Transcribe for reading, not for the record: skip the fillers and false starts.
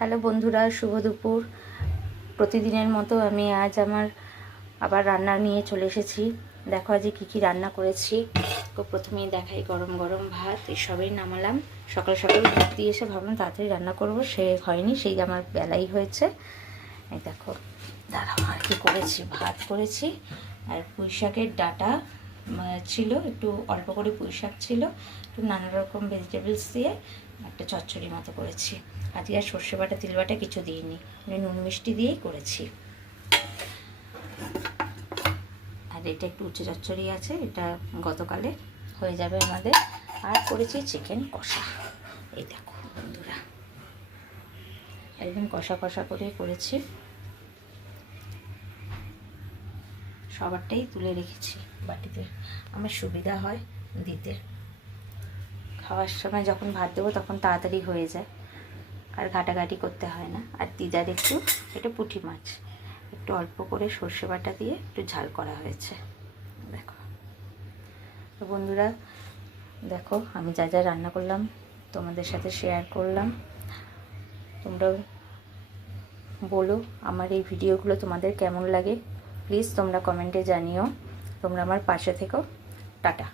Hello বন্ধুরা, শুভ দুপুর। প্রতিদিনের মতো আমি আজ আমার আবার রান্না নিয়ে চলে এসেছি। দেখো আজ কী কী রান্না করেছি। তো প্রথমেই দেখাই গরম গরম ভাত, এসবেই নামালাম। সকাল সকাল ভাত দিয়ে এসে ভাবলাম তাড়াতাড়ি রান্না করব, সে হয়নি, সেই আমার বেলাই হয়েছে। এই দেখো, দাঁড়াও আর কি করেছি। ভাত করেছি আর পুঁই শাকের ডাঁটা ছিল, একটু অল্প করে পুঁই শাক ছিল, একটু নানা রকম ভেজিটেবলস দিয়ে একটা চচ্চড়ি মতো করেছি। আজকে আর সর্ষে বাটা তিল বাটা কিছু দিইনি, নুন মিষ্টি দিয়েই করেছি। আর এটা একটু উচ্চ চচ্চড়ি আছে, এটা গতকালে হয়ে যাবে আমাদের। আর করেছি চিকেন কষা। এই দেখো বন্ধুরা, একদম কষা কষা করে করেছি। সবারটাই তুলে রেখেছি বাটিতে, আমার সুবিধা হয় দিতে। খাওয়ার সময় যখন ভাত দেবো তখন তাড়াতাড়ি হয়ে যায়, আর ঘাটাঘাটি করতে হয় না। আর দিদার একটু, এটা পুঁটি মাছ, একটু অল্প করে সর্ষে বাটা দিয়ে একটু ঝাল করা হয়েছে। দেখো তো বন্ধুরা, দেখো আমি যা যা রান্না করলাম তোমাদের সাথে শেয়ার করলাম। তোমরাও বলো আমার এই ভিডিওগুলো তোমাদের কেমন লাগে, প্লিজ তোমরা কমেন্টে জানিও। তোমরা আমার পাশে থেকো। টাটা।